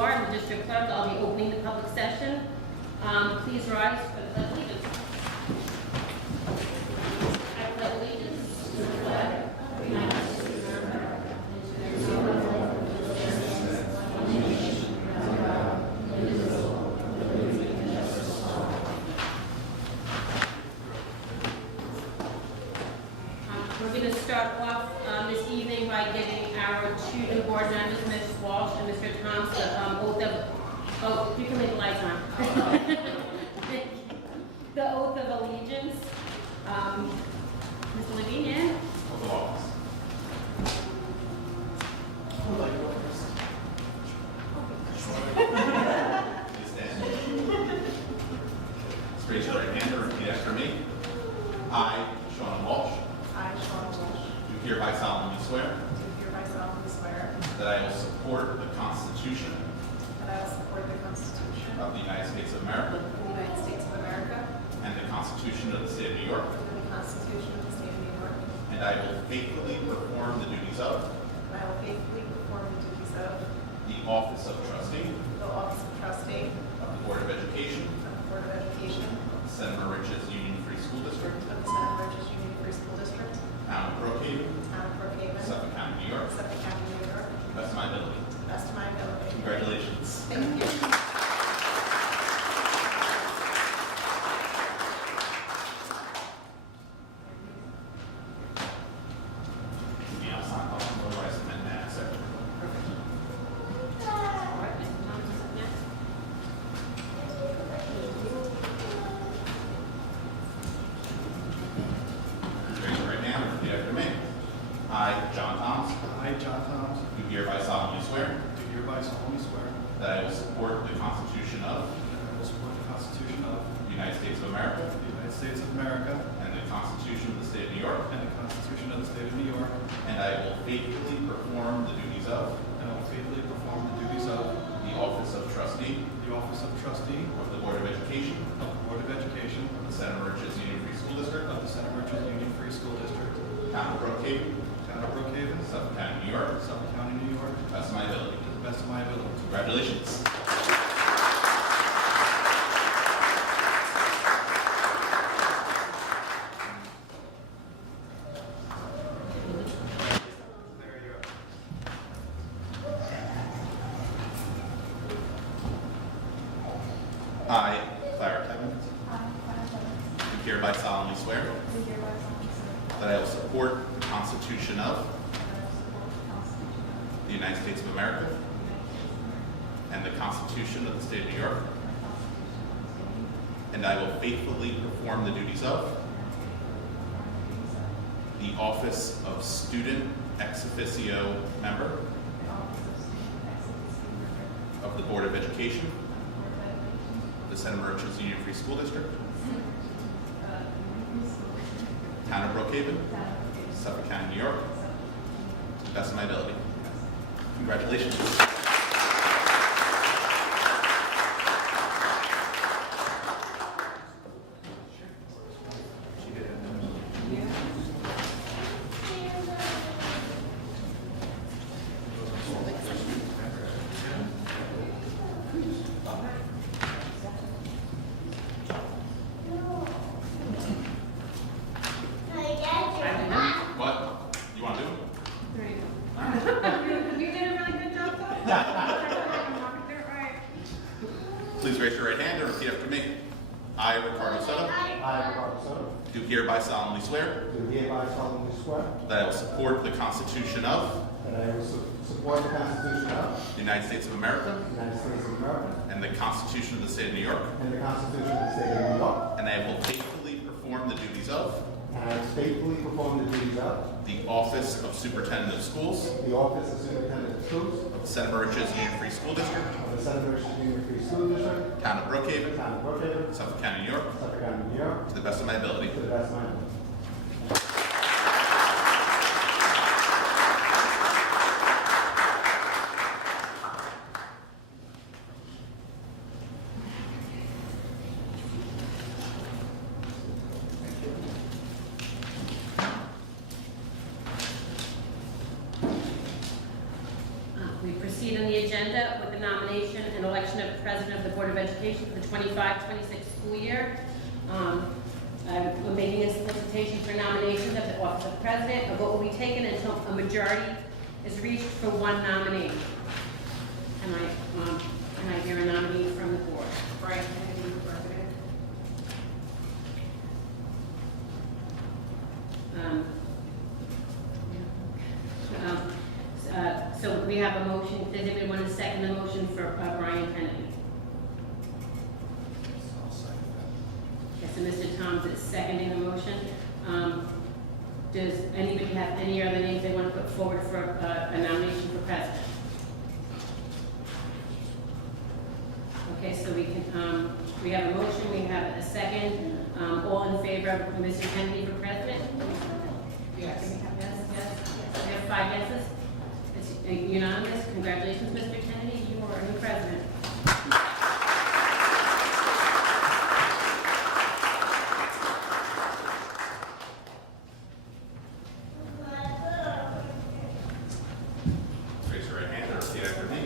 are, and the district clerk, I'll be opening the public session. Please rise for the pledge of allegiance. I pledge allegiance to the flag of the United States of America and to the republic for which it stands, one nation, under God, indivisible, with liberty and justice for all. We're going to start off this evening by getting our two new board members, Ms. Walsh and Mr. Thompson, oath of, oh, you can leave the lights on. The oath of allegiance. Mr. Levine, yeah? Oath of office. Please stand. Raise your right hand and repeat after me. I, Sean Walsh, I, Sean Walsh, do hereby solemnly swear do hereby solemnly swear that I will support the Constitution that I will support the Constitution of the United States of America of the United States of America and the Constitution of the State of New York, and the Constitution of the State of New York, and I will faithfully perform the duties of and I will faithfully perform the duties of the Office of Trustee the Office of Trustee of the Board of Education of the Board of Education of the Senator Riches Union Free School District, of the Senator Riches Union Free School District, Town of Brookhaven, Town of Brookhaven, Suffolk County, New York, Suffolk County, New York, to the best of my ability. to the best of my ability. Congratulations. Thank you. Yeah, I'll sign off on the vice and then second. All right, Mr. Thompson, up next. Raise your right hand and repeat after me. I, John Thomas, I, John Thomas, do hereby solemnly swear do hereby solemnly swear that I will support the Constitution of that I will support the Constitution of the United States of America the United States of America and the Constitution of the State of New York, and the Constitution of the State of New York, and I will faithfully perform the duties of and I will faithfully perform the duties of the Office of Trustee the Office of Trustee of the Board of Education of the Board of Education of the Senator Riches Union Free School District, of the Senator Riches Union Free School District, Town of Brookhaven, Town of Brookhaven, Suffolk County, New York, Suffolk County, New York, to the best of my ability. to the best of my ability. Congratulations. I, Clara Tevin, do hereby solemnly swear that I will support the Constitution of the United States of America and the Constitution of the State of New York, and I will faithfully perform the duties of the Office of Student Ex Officio Member of the Board of Education of the Senator Riches Union Free School District, Town of Brookhaven, Suffolk County, New York, to the best of my ability. Congratulations. What? You want to do it? There you go. You did a really good job, though. Please raise your right hand and repeat after me. I, Ricardo Soto, I, Ricardo Soto, do hereby solemnly swear do hereby solemnly swear that I will support the Constitution of that I will support the Constitution of the United States of America the United States of America and the Constitution of the State of New York, and the Constitution of the State of New York, and I will faithfully perform the duties of and I will faithfully perform the duties of the Office of Superintendent of Schools the Office of Superintendent of Schools of the Senator Riches Union Free School District, of the Senator Riches Union Free School District, Town of Brookhaven, Town of Brookhaven, Suffolk County, New York, Suffolk County, New York, to the best of my ability. to the best of my ability. We proceed on the agenda with the nomination nomination and election of President of the Board of Education for the 25-26 school year. We're making a solicitation for nominations of the office of President. A vote will be taken until a majority is reached for one nominee. Can I hear a nominee from the board? Brian Kennedy, President. So we have a motion. Does anybody want to second the motion for Brian Kennedy? I'll second Yes, so Mr. Toms is seconding the motion. Does anybody have any other names they want to put forward for a nomination for president? Okay, so we can, we have a motion, we have a second. All in favor of Mr. Kennedy for president? Yes. Yes, yes. We have 5 yeses. It's unanimous. Congratulations, Mr. Kennedy. You are a new president. Raise your right hand and repeat after me.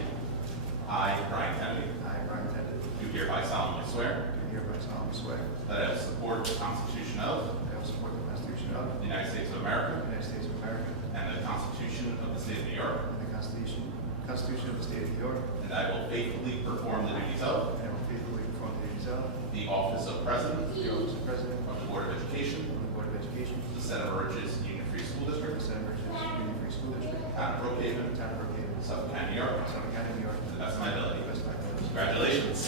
I, Brian Kennedy, I, Brian Kennedy, do hereby solemnly swear do hereby solemnly swear that I will support the Constitution of that I will support the Constitution of the United States of the America United States of America and the Constitution of the State of New York, and the Constitution of the State of New York, and I will faithfully perform the duties of and I will faithfully perform the duties of the office of President the office of President of the Board of Education of the Board of Education of the Center of Riches Union Free School for District, the Center of Union Free School District, Town of Brookhaven, Town of Brookhaven, Suffolk County, New York, Suffolk County, New York, to the best of my to ability. the best of my ability. Congratulations.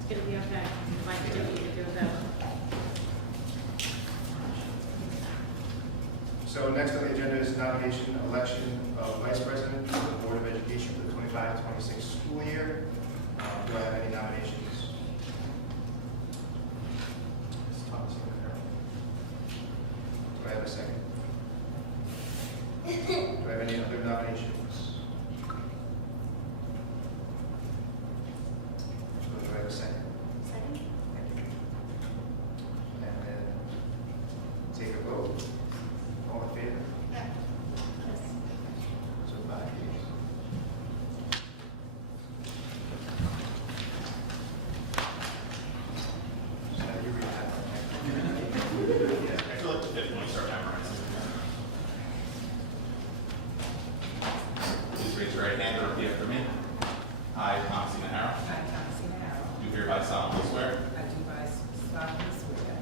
It's going to be okay. Mike, you need to do that. So next on the agenda is nomination, election of Vice President for the Board of Education for the 25-26 school year. Do I have any nominations? Ms. Thompson. Do I have a second? Do I have any other nominations? So do I have a second? Second. And then take a vote. All in favor? Yes. So 5 yeas. So now you read that. I feel like the fifth one, you start memorizing. Please raise your right hand and repeat after me. I, Thomas Nahara, I, Thomasina Harrell, do hereby solemnly swear, I do solemnly swear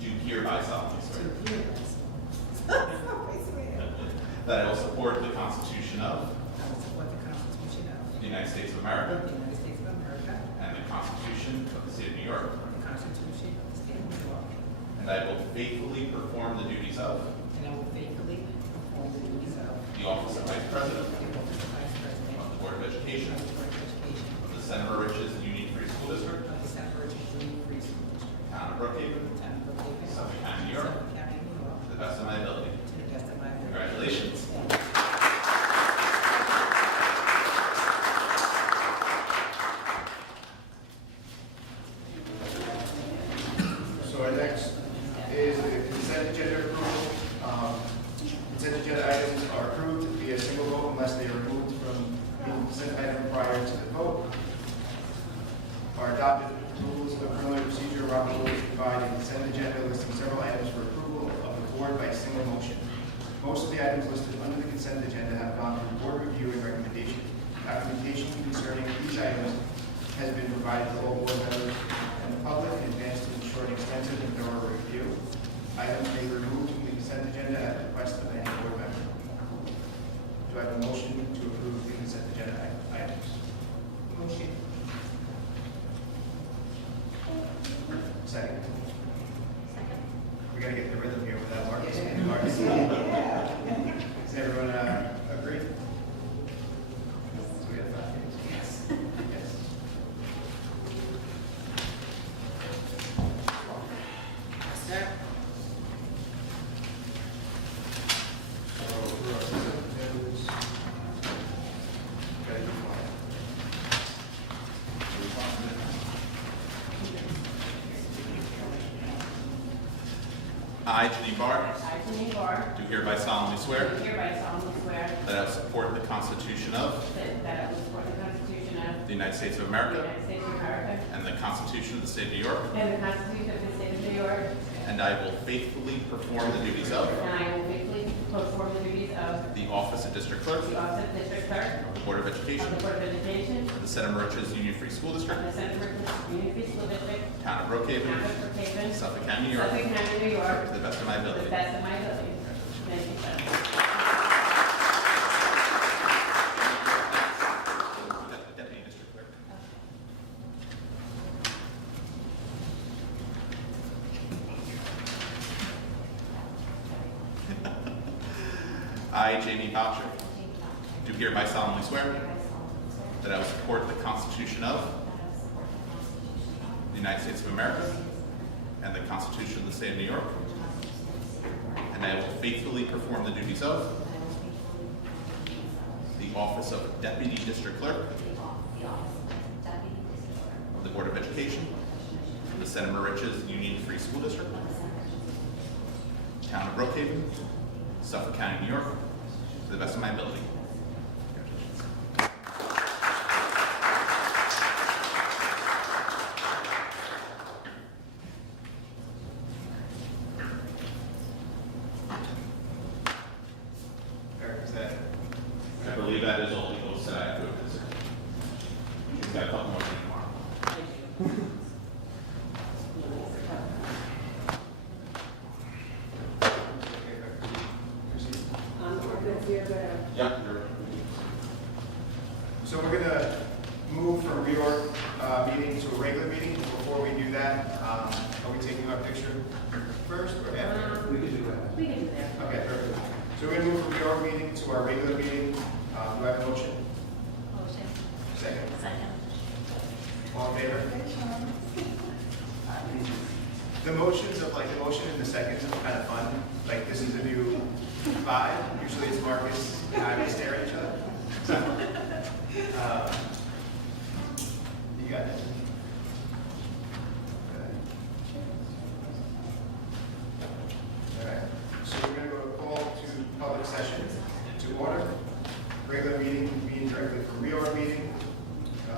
do hereby solemnly swear, to hereby swear that I will support the Constitution of I will support the Constitution of the United States of America the United States of America and the Constitution of the State of New York, and the Constitution of the State of New York, and I will faithfully perform the duties of and I will faithfully perform the duties of the office of Vice President the office of Vice President of the Board of Education of the Board of Education of the Center of Riches Union Free School District, of the Center of Union Free School District, Town of Brookhaven, Town of Brookhaven, Suffolk County, New York, Suffolk County, New York, to the best of my ability. to the best of my ability. Congratulations. So our next is the consent agenda approval. Consent agenda items are approved via single vote unless they are removed from the consent item prior to the vote. Our adopted rules of preliminary procedure, Robert rules provide a consent agenda listing several items for approval of the board by single motion. Most of the items listed under the consent agenda have gone through board review and recommendation. Documentation concerning these items has been provided to all board members and the public in advance to ensure an extensive and thorough review. Items may be removed from the consent agenda at the request of any board member. Do I have a motion to approve the consent agenda items? Motion. Second. Second. We gotta get the rhythm here without Marcus. Yeah. Marcus. Does everyone agree? So we have 5 yeas. Yes. Yes. Sir? for our consent agendas. Gotta be quiet. I, Janine Barr, I, Janine Barr, do hereby solemnly swear do hereby solemnly swear that I will support the Constitution of that I will support the Constitution of the United States of the America United States of America and the Constitution of the State of New York, and the Constitution of the State of New York, and I will faithfully perform the duties of and I will faithfully perform the duties of the Office of District Clerk the Office of District Clerk of the Board of of Education the Board of Education of the Santa Roches Union Free School of District, the Center for Union Free School District, Town of Brookhaven, Town of Brookhaven, Suffolk County, New York, Suffolk County, New York, to the best of my to the ability. best of my ability. Thank you, sir. Deputy District Clerk. I, Jamie Boucher, do hereby solemnly swear that I will support the Constitution of the United States of America and the Constitution of the State of New York, and I will faithfully perform the duties of the Office of Deputy District Clerk of the Board of Education of the Santa Roches Union Free School District, Town of Brookhaven, Suffolk County, New York, to the best of my ability. Eric, is that? I believe that is all the oaths that I have to administer. We've got a couple more tomorrow. Yeah, you're So we're gonna move from reorg meeting to a regular meeting. Before we do that, are we taking our picture first or after? We can do that. We can do that. Okay, perfect. So we're gonna move from reorg meeting to our regular meeting. Do I have a motion? Motion. Second. Second. All in favor? The motions of like the motion and the seconds are kind of fun. Like this is a new vibe. Usually it's Marcus and I stare at each other. You got it. All right. So we're going to go call to public session to order. Regular meeting directly from reorg meeting. So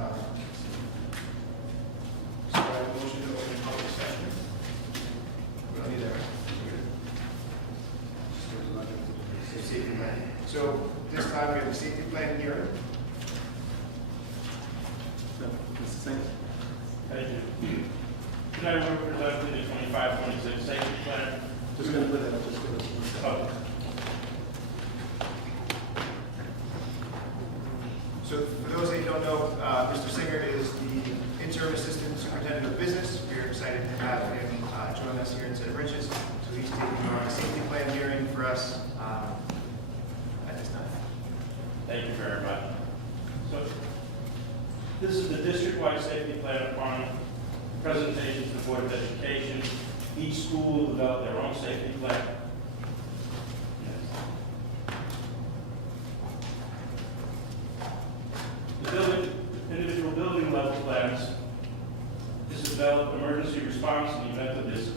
I have a motion to open public session. We don't need that, right? Safety plan. So this time we have a safety plan hearing. Mr. Singh? Thank you. Tonight we're presenting the 25-26 safety plan. Just gonna put that up, just give us one second. Oh, So for those that don't know, Mr. Singer is the interim assistant superintendent of business. We're excited to have him join us here in St. Rich's. So he's taking our safety plan hearing for us at this time. Thank you very much. So this is the district-wide safety plan upon presentation to the Board of Education. Each school will develop their own safety plan. The individual building level plans is to develop emergency response in the event of this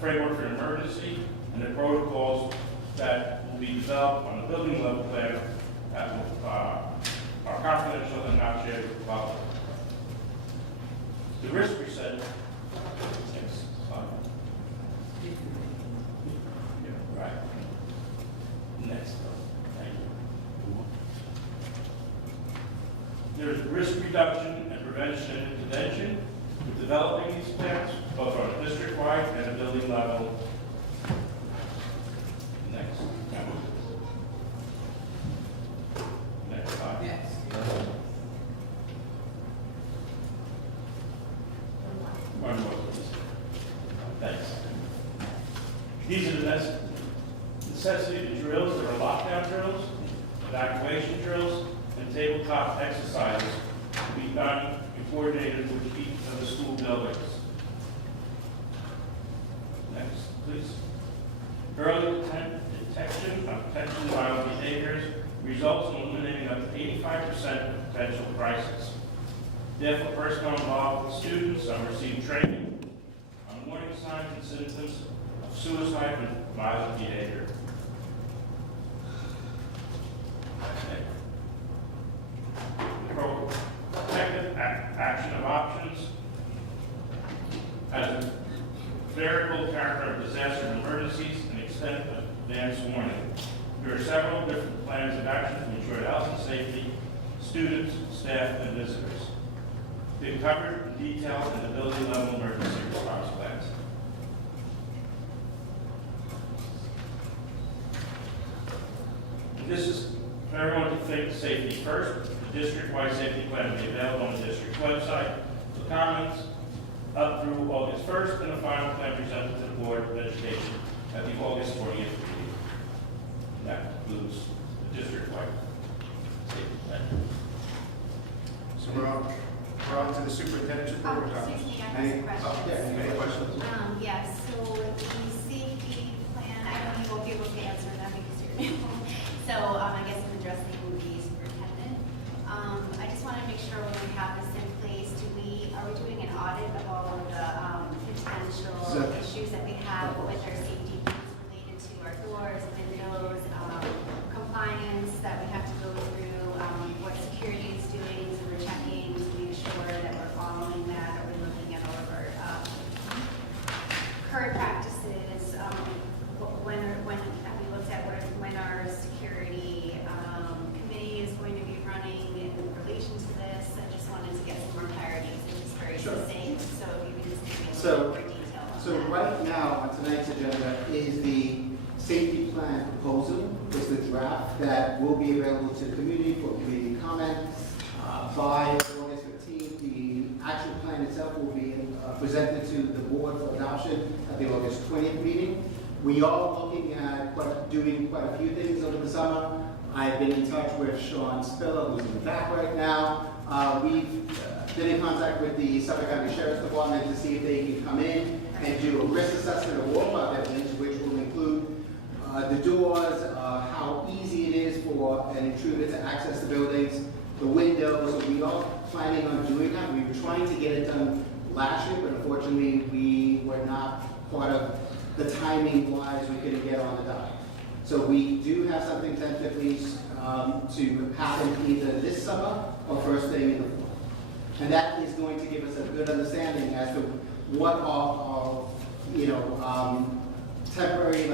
framework for emergency and the protocols that will be developed on the building level plan that are confidential and not shared with the public. The risk percent. Yes, fine. Yeah, right. Next. Thank you. There is risk reduction and prevention and intervention with developing these plans, both on a district-wide and a building level. Next. Next slide. Yes. One more, please. Thanks. These are the necessity drills. There are lockdown drills, evacuation drills, and tabletop exercises to be done and coordinated with each of the school buildings. Next, please. Early detection of potentially violent results in eliminating up to 85% of potential crises. Therefore, personnel involved with students are receiving training on warning signs and symptoms of suicide and violent behavior. Protective action of options as a variable character of disaster and emergencies and extent of advance warning. There are several different plans of action to ensure health and safety, students, staff, and visitors. They're covered in detail in the building level emergency response plans. And this is for everyone to think safety first. The district-wide safety plan will be available on the district website for comments up through August 1st, and the final plan presented to the Board of Education at the August 40th meeting. That concludes the district-wide safety plan. So we're on to the superintendent's report. Excuse me, I have some questions. Any questions? Yes, so the safety plan, I know you won't be able to answer that because you're new. So I guess I'm addressing the superintendent. I just want to make sure when we have this in place, are we doing an audit of all of the potential issues that we have with our safety needs related to our doors, windows, compliance that we have to go through, what security is doing, so we're checking to make sure that we're following that, or we're looking at all of our current practices, when we looked at when our security committee is going to be running in relation to this. I just wanted to get some more clarity, so it's very succinct, so if you could just give me a little more detail on So that. right now, on tonight's agenda, is the safety plan proposal, is the draft that will be available to the community for community comment. By August 15th, the action plan itself will be presented to the board for adoption at the August 20th meeting. We are looking at doing quite a few things over the summer. I've been in touch with Sean Spiller, who's in the back right now. We've been in contact with the Suffolk County Sheriff's Department to see if they can come in and do a risk assessment of walkout evidence, which will include the doors, how easy it is for an intruder to access the buildings, the windows. So we are planning on doing that. We were trying to get it done last year, but unfortunately we were not part of the timing wise we couldn't get on the docket. So we do have something tentatively to happen either this summer or first thing in the fall. And that is going to give us a good understanding as to what are temporary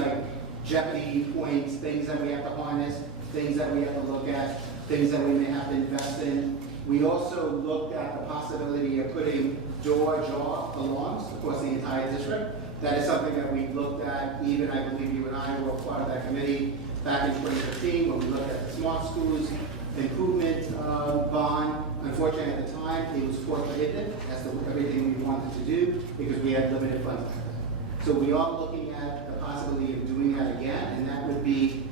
jeopardy points, things that we have to harness, things that we have to look at, things that we may have to invest in. We also looked at the possibility of putting door-jar alarms across the entire district. That is something that we looked at, even I believe you and I were part of that committee back in 2015 when we looked at the smart schools improvement bond. Unfortunately, at the time, it was cost prohibitive as to everything we wanted to do because we had limited funds. So we are looking at the possibility of doing that again, and that would be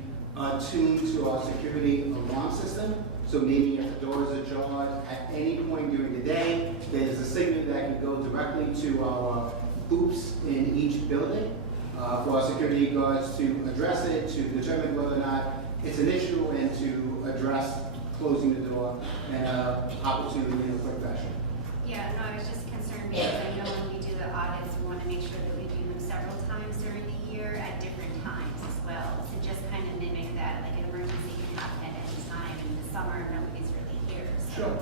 tuned to our security alarm system. So meaning if the doors are jarred at any point during the day, there's a signal that can go directly to our booths in each building for our security guards to address it, to determine whether or not it's an issue, and to address closing the door and opportunity in a quick fashion. Yeah, no, I was just concerned because I know when we do the audits, we want to make sure that we do them several times during the year at different times as well. So just kind of mimic that, like an emergency can happen at any time in the summer, nobody's really here. So, Sure.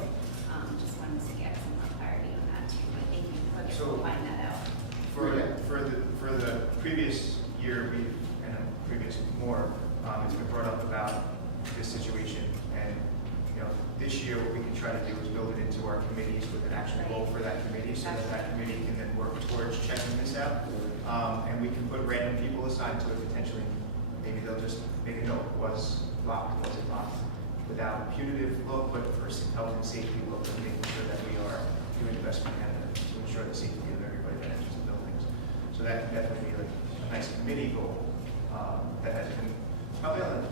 just wanted to get some more clarity on that too, but thank you for So- find that out. For the previous year, it's been brought up about this situation, and this year what we can try to do is build it into our committees with an actual goal for that committee, so that committee can then work towards checking this out, and we can put random people assigned to it potentially. Maybe they'll just make a note, was locked, was it locked, without a punitive look, but for some health and safety look, and making sure that we are doing the best we can to ensure the safety of everybody that enters the buildings. So that can definitely be a nice committee goal that has been probably on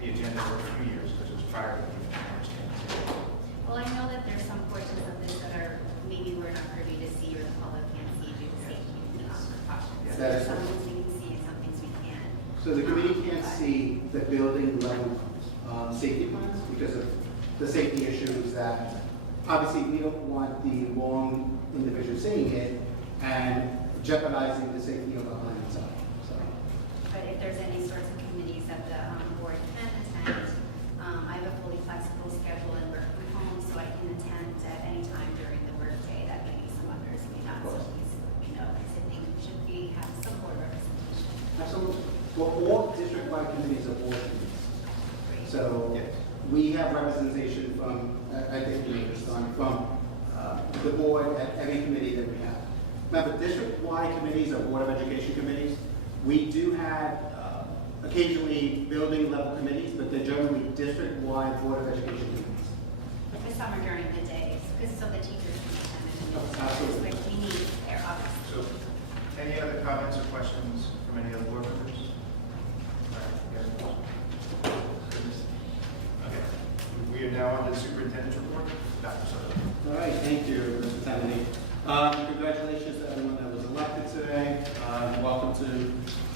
the agenda for a few years because it was prior to the understanding. Well, I know that there's some portions of this that are maybe we're not privy to see or the public can't see due to safety precautions. Yeah. So That is some things we can see and some things we can't. So the committee can't see the building level safety plans because of the safety issues that, obviously, we don't want the wrong individual seeing it and jeopardizing the safety of the client itself. So, But if there's any sorts of committees that the board can attend, I have a fully flexible schedule and work from home, so I can attend at any time during the workday that maybe some others may not. So please, because I think should we have some board representation. absolutely. Well, all district-wide committees are board committees. Great. So we have representation from, I think we understand, from the board at every committee that we have. Remember, district-wide committees are Board of Education committees. We do have occasionally building-level committees, but they're generally district-wide Board of Education committees. For summer during the days, because so the teachers can attend and Absolutely. like we need their office. So, any other comments or questions from any other board members? All right, you guys? Okay, we are now on the superintendent's report. Dr. Soto. All right, thank you, Mr. Kennedy. Congratulations to everyone that was elected today. Welcome to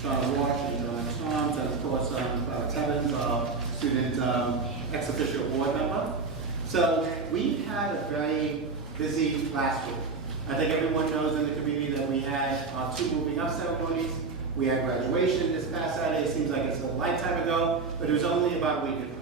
Sean Walsh and Tom, and of course, Tevin, student ex officio board member. So we had a very busy last week. I think everyone knows in the community that we had 2 moving up ceremonies. We had graduation this past Saturday. It seems like it's a lifetime ago, but it was only about a week ago.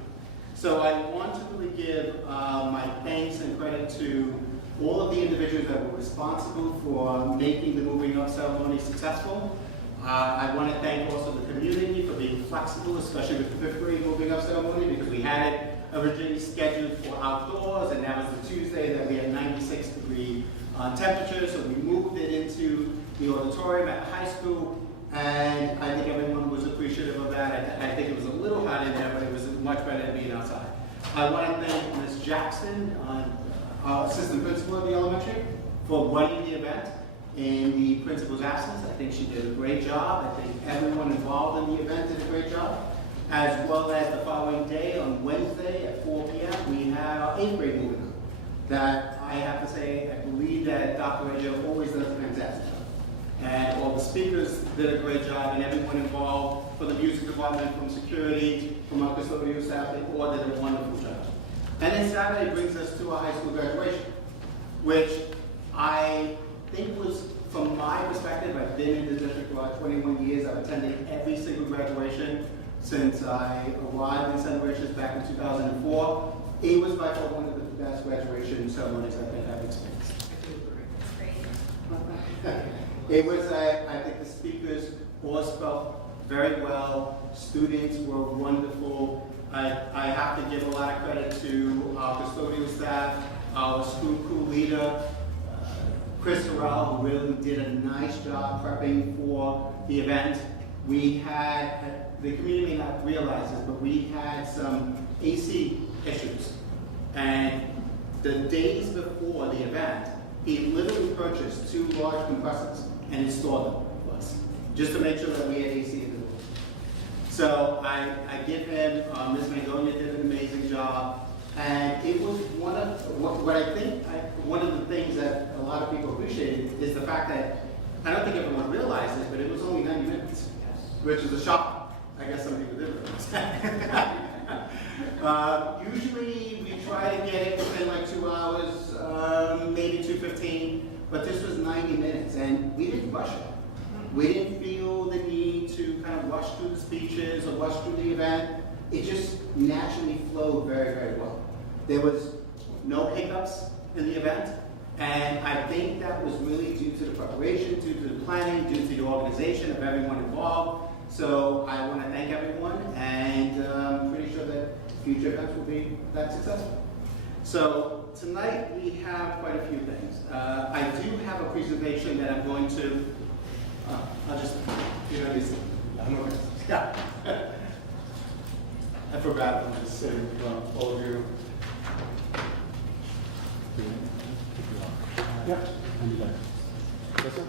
So I want to really give my thanks and credit to all of the individuals that were responsible for making the moving up ceremony successful. I want to thank also the community for being flexible, especially with the 5th grade moving up ceremony, because we had it originally scheduled for outdoors, and that was the Tuesday that we had 96-degree temperature, so we moved it into the auditorium at the high school, and I think everyone was appreciative of that. I think it was a little hot in there, but it was much better than being outside. I want to thank Ms. Jackson, our assistant principal at the elementary, for running the event in the principal's absence. I think she did a great job. I think everyone involved in the event did a great job. As well as the following day, on Wednesday at 4 p.m., we had our 8th grade moving up. That I have to say, I believe that Dr. Reggio always does a fantastic job. And all the speakers did a great job, and everyone involved, from the music department, from security, from our custodial staff, they all did a wonderful job. And then Saturday brings us to our high school graduation, which I think was, from my perspective, I've been in the district for about 21 years. I've attended every single graduation since I arrived in St. Richard's back in 2004. It was by far one of the best graduation ceremonies I think I've experienced. That's great. It was, I think the speakers all spoke very well. Students were wonderful. I have to give a lot of credit to our custodial staff, our school crew leader, Chris Terrell, who really did a nice job prepping for the event. We had, the community may not realize this, but we had some AC issues. And the days before the event, he literally purchased 2 large compressors and installed them for us, just to make sure that we had AC in the room. So I give him, Ms. Mangonia did an amazing job. And it was one of, what I think, one of the things that a lot of people appreciated is the fact that, I don't think everyone realizes, but it was only 90 minutes, which is a shock. I guess some people did realize. Usually we try to get it within like 2 hours, maybe 2:15, but this was 90 minutes, and we didn't rush it. We didn't feel the need to kind of rush through the speeches or rush through the event. It just naturally flowed very, very well. There was no hiccups in the event, and I think that was really due to the preparation, due to the planning, due to the organization of everyone involved. So I want to thank everyone, and I'm pretty sure that future events will be that successful. So tonight we have quite a few things. I do have a presentation that I'm going to, I'll just, I'm okay. Yeah. I forgot, I'm just sitting from all of you. Yep. This one?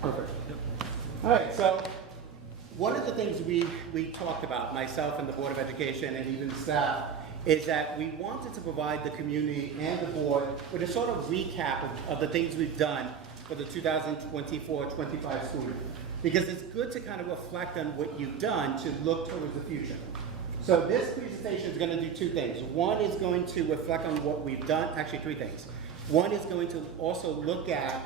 Perfect. All right, so one of the things we talked about, myself and the Board of Education and even staff, is that we wanted to provide the community and the board with a sort of recap of the things we've done for the 2024-25 school year. Because it's good to kind of reflect on what you've done to look towards the future. So this presentation is going to do two things. One is going to reflect on what we've done, actually three things. One is going to also look at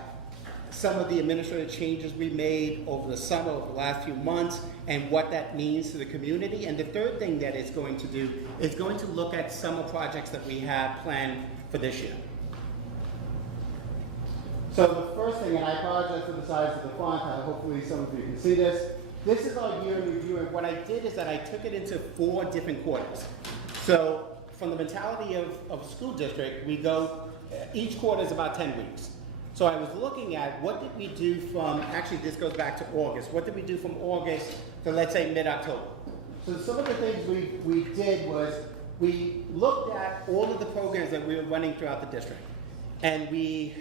some of the administrative changes we made over the summer, over the last few months, and what that means to the community. And the third thing that it's going to do is going to look at summer projects that we have planned for this year. So the first thing, and I apologize for the size of the font, hopefully some of you can see this. This is our year in review, and what I did is that I took it into 4 different quarters. So from the mentality of a school district, we go, each quarter is about 10 weeks. So I was looking at what did we do from, actually this goes back to August, what did we do from August to, let's say, mid-October? So some of the things we did was we looked at all of the programs that we were running throughout the district, and we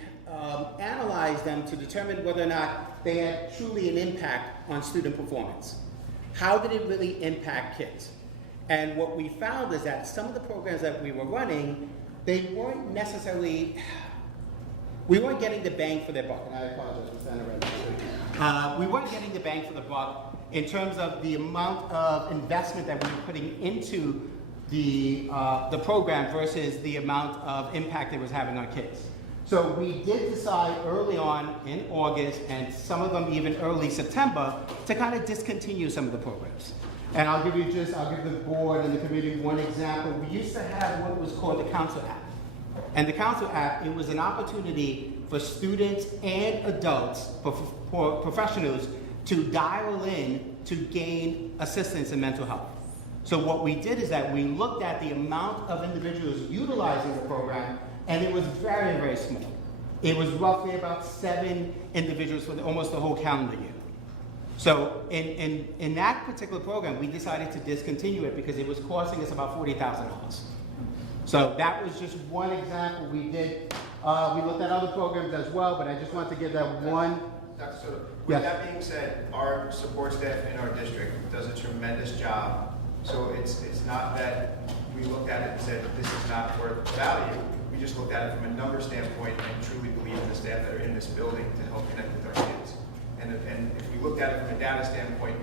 analyzed them to determine whether or not they had truly an impact on student performance. How did it really impact kids? And what we found is that some of the programs that we were running, they weren't necessarily, we weren't getting the bang for their buck. And I apologize for standing right next to you. We weren't getting the bang for the buck in terms of the amount of investment that we were putting into the program versus the amount of impact it was having on kids. So we did decide early on in August, and some of them even early September, to kind of discontinue some of the programs. And I'll give the board and the committee one example. We used to have what was called the Council app. And the Council app, it was an opportunity for students and adults, for professionals, to dial in to gain assistance in mental health. So what we did is that we looked at the amount of individuals utilizing the program, and it was very, very small. It was roughly about 7 individuals for almost the whole calendar year. So in that particular program, we decided to discontinue it because it was costing us about $40,000. So that was just one example we did. We looked at other programs as well, but I just wanted to give that one. Dr. Soto, Yes. with that being said, our support staff in our district does a tremendous job. So it's not that we looked at it and said, this is not worth value. We just looked at it from a number standpoint and truly believe in the staff that are in this building to help connect with our kids. And if we looked at it from a data standpoint,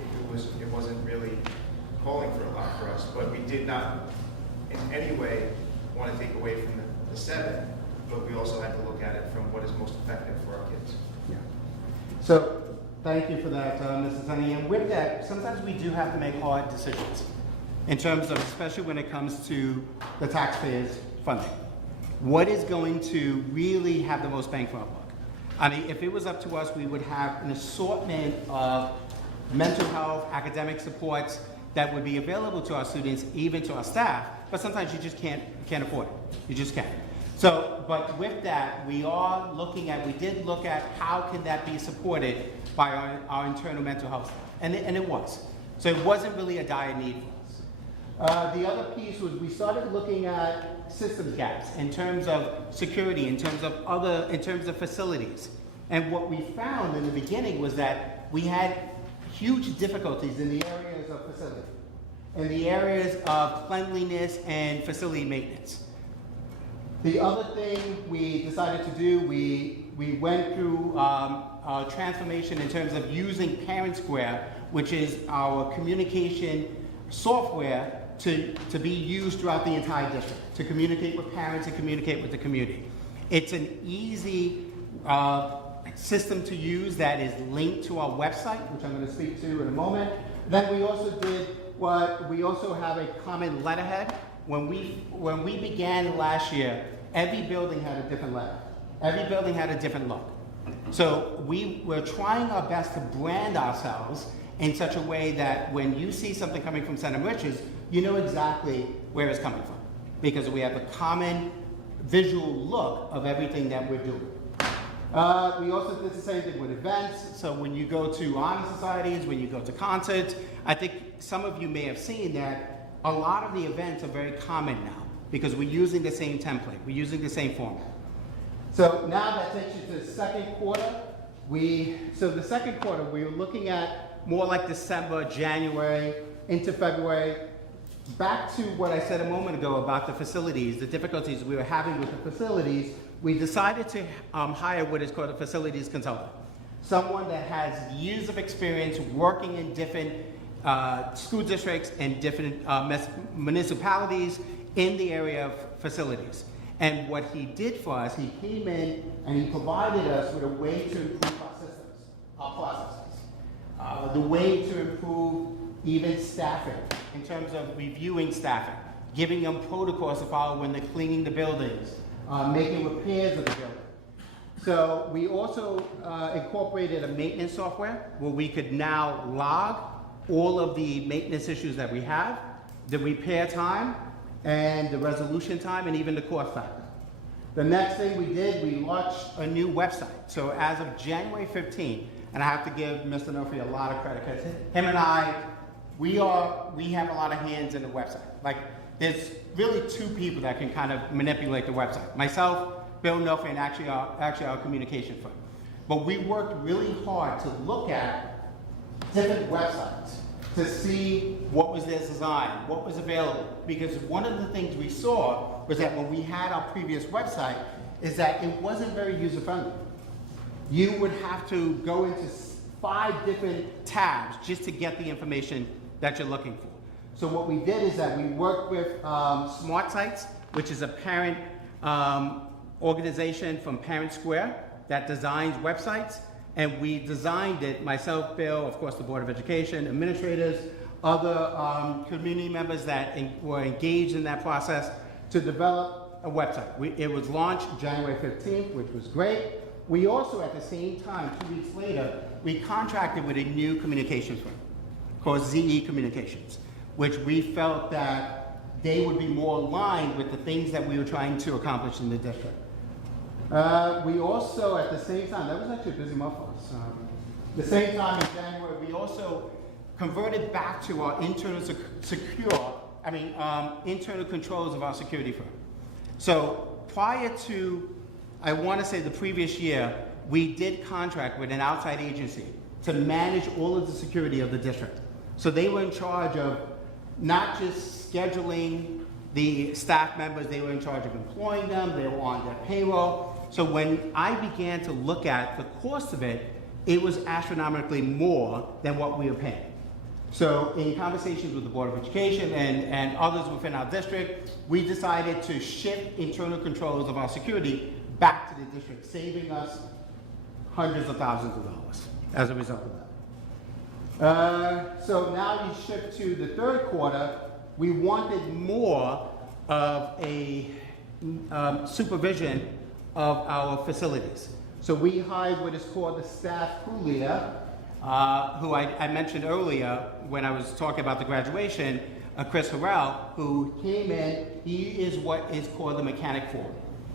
it wasn't really calling for a lot for us. But we did not in any way want to take away from the 7, but we also had to look at it from what is most effective for our kids. Yeah. So thank you for that, Mrs. Honey. And with that, sometimes we do have to make hard decisions in terms of, especially when it comes to the taxpayers' funding. What is going to really have the most bang for our buck? I mean, if it was up to us, we would have an assortment of mental health, academic supports that would be available to our students, even to our staff, but sometimes you just can't afford it. You just can't. So, but with that, we did look at how can that be supported by our internal mental health staff, and it was. So it wasn't really a dire need for us. The other piece was we started looking at systems gaps in terms of security, in terms of facilities. And what we found in the beginning was that we had huge difficulties in the areas of facility, in the areas of cleanliness and facility maintenance. The other thing we decided to do, we went through our transformation in terms of using Parent Square, which is our communication software to be used throughout the entire district, to communicate with parents and communicate with the community. It's an easy system to use that is linked to our website, which I'm going to speak to in a moment. Then we also have a common letterhead. When we began last year, every building had a different letter. Every building had a different look. So we're trying our best to brand ourselves in such a way that when you see something coming from St. Rich's, you know exactly where it's coming from, because we have a common visual look of everything that we're doing. We also did the same thing with events. So when you go to honor societies, when you go to concerts, I think some of you may have seen that a lot of the events are very common now because we're using the same template, we're using the same format. So now that takes you to the second quarter. The second quarter, we were looking at more like December, January, into February. Back to what I said a moment ago about the facilities, the difficulties we were having with the facilities, we decided to hire what is called a facilities consultant. Someone that has years of experience working in different school districts and different municipalities in the area of facilities. And what he did for us, he came in and he provided us with a way to improve our systems, our processes. The way to improve even staffing, in terms of reviewing staffing, giving them protocols to follow when they're cleaning the buildings, making repairs of the building. So we also incorporated a maintenance software where we could now log all of the maintenance issues that we have, the repair time, and the resolution time, and even the cost factor. The next thing we did, we launched a new website. So as of January 15th, and I have to give Mr. Murphy a lot of credit, because him and I, we have a lot of hands in the website. Like, there's really two people that can kind of manipulate the website. Myself, Bill Murphy, and actually our communication firm. But we worked really hard to look at different websites to see what was their design, what was available. Because one of the things we saw was that when we had our previous website, is that it wasn't very user-friendly. You would have to go into 5 different tabs just to get the information that you're looking for. So what we did is that we worked with Smart Sites, which is a parent organization from Parent Square that designs websites. And we designed it, myself, Bill, of course the Board of Education, administrators, other community members that were engaged in that process to develop a website. It was launched January 15th, which was great. We also, at the same time, 2 weeks later, we contracted with a new communications firm called ZE Communications, which we felt that they would be more aligned with the things that we were trying to accomplish in the district. We also, at the same time, that was actually a busy month for us. The same time in January, we also converted back to our internal internal controls of our security firm. So prior to, I want to say the previous year, we did contract with an outside agency to manage all of the security of the district. So they were in charge of not just scheduling the staff members, they were in charge of employing them, they were on their payroll. So when I began to look at the cost of it, it was astronomically more than what we were paying. So in conversations with the Board of Education and others within our district, we decided to shift internal controls of our security back to the district, saving us hundreds of thousands of dollars as a result of that. So now you shift to the third quarter, we wanted more of a supervision of our facilities. So we hired what is called the staff crew leader, who I mentioned earlier when I was talking about the graduation, Chris Harrell, who came in. He is what is called the mechanic 4.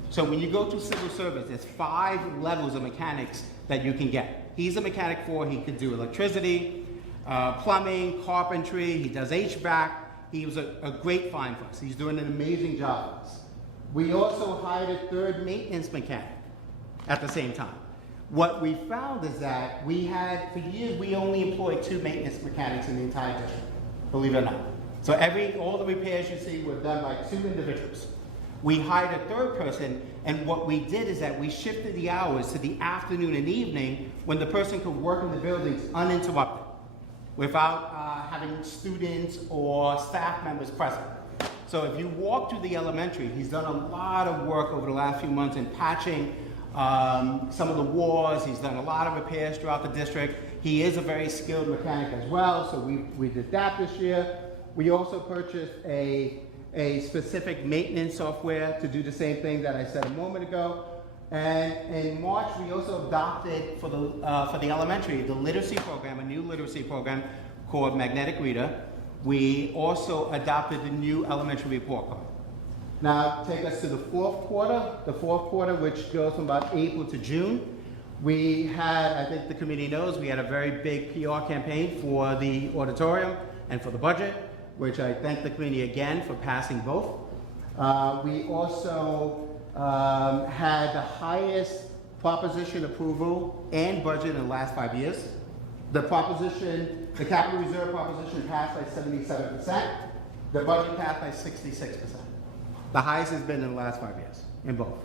So when you go to civil service, there's 5 levels of mechanics that you can get. He's a mechanic 4. He could do electricity, plumbing, carpentry. He does HVAC. He was a great find for us. He's doing an amazing job for us. We also hired a 3rd maintenance mechanic at the same time. What we found is that we had, for years, we only employed 2 maintenance mechanics in the entire district, believe it or not. So all the repairs you see were done by 2 individuals. We hired a 3rd person, and what we did is that we shifted the hours to the afternoon and evening when the person could work in the buildings uninterrupted, without having students or staff members present. So if you walk through the elementary, he's done a lot of work over the last few months in patching some of the walls. He's done a lot of repairs throughout the district. He is a very skilled mechanic as well, so we did that this year. We also purchased a specific maintenance software to do the same thing that I said a moment ago. And in March, we also adopted for the elementary, the literacy program, a new literacy program called Magnetic Reader. We also adopted the new elementary report card. Now, take us to the 4th quarter, which goes from about April to June. We had, I think the committee knows, we had a very big PR campaign for the auditorium and for the budget, which I thank the committee again for passing both. We also had the highest proposition approval and budget in the last 5 years. The capital reserve proposition passed by 77%. The budget passed by 66%. The highest has been in the last 5 years, in both.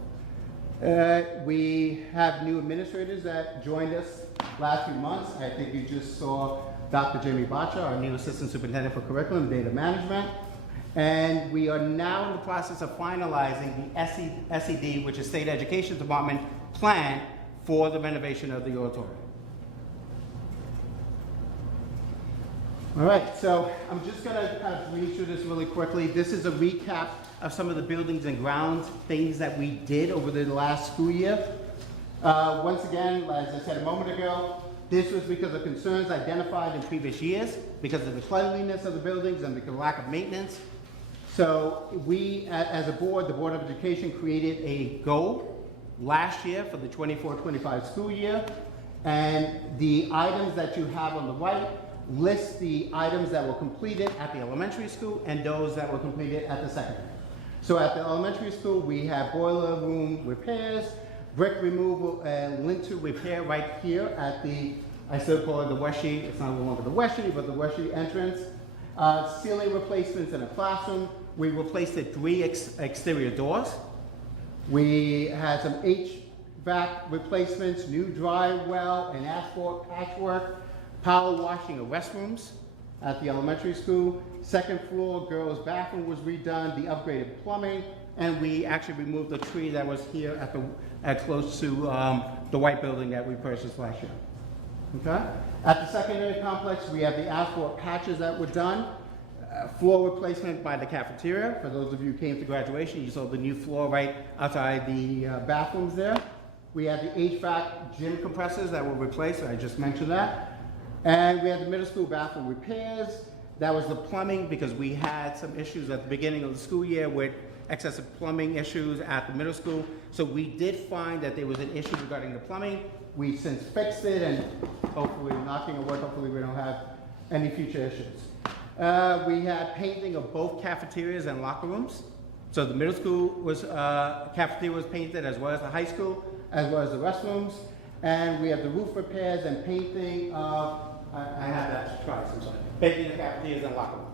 We have new administrators that joined us last few months. I think you just saw Dr. Jamie Bacha, our new Assistant Superintendent for Curriculum and Data Management. And we are now in the process of finalizing the SED, which is State Education Department plan for the renovation of the auditorium. All right, so I'm just gonna kind of read through this really quickly. This is a recap of some of the buildings and grounds things that we did over the last school year. Once again, as I said a moment ago, this was because of concerns identified in previous years, because of the cleanliness of the buildings and the lack of maintenance. So we, as a board, the Board of Education created a goal last year for the 24-25 school year. And the items that you have on the right list the items that were completed at the elementary school and those that were completed at the secondary. So at the elementary school, we have boiler room repairs, brick removal and lintel repair right here at the, I still call it the West Street, it's not no longer the West Street, but the West Street entrance. Ceiling replacements in a classroom. We replaced the 3 exterior doors. We had some HVAC replacements, new dry well and asphalt patchwork, power washing of restrooms at the elementary school. Second floor girls' bathroom was redone, the upgraded plumbing, and we actually removed the tree that was here at close to the white building that we purchased last year. Okay? At the secondary complex, we have the asphalt patches that were done. Floor replacement by the cafeteria. For those of you who came to graduation, you saw the new floor right outside the bathrooms there. We had the HVAC gym compressors that were replaced, I just mentioned that. And we had the middle school bathroom repairs. That was the plumbing, because we had some issues at the beginning of the school year with excessive plumbing issues at the middle school. So we did find that there was an issue regarding the plumbing. We since fixed it, and hopefully, knocking on wood, hopefully we don't have any future issues. We had painting of both cafeterias and locker rooms. So the middle school was, cafeteria was painted, as well as the high school, as well as the restrooms. And we have the roof repairs and painting of, I had that twice, I'm sorry. Painting the cafeterias and locker room.